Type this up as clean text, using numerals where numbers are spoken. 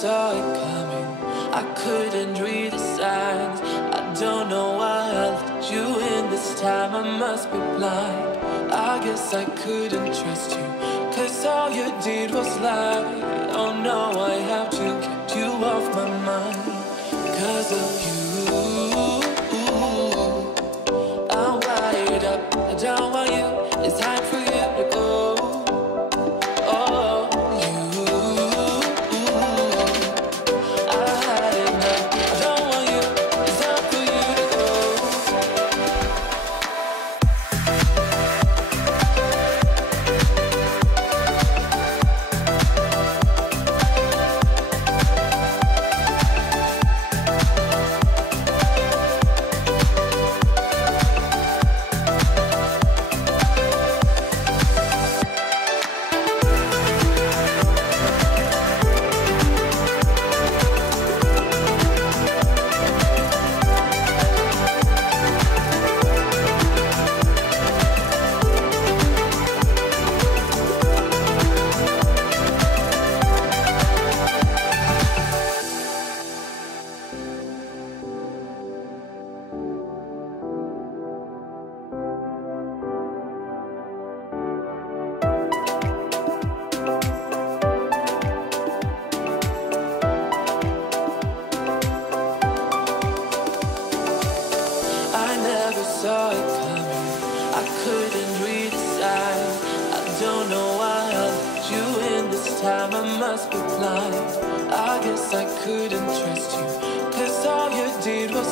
saw it coming. I couldn't read the signs. I don't know why I let you in this time. I must be blind. I guess I couldn't trust you, 'cause all you did was lie. Oh no, I have to get you off my mind. 'Cause of you, I'm wired up. I don't want you. It's time for you to go. Oh, you, I had enough. I don't want you. It's time for you to go. I never saw it coming. I couldn't read the signs. I don't know why I let you in this time. I must be blind. I guess I couldn't trust you, 'cause all you did was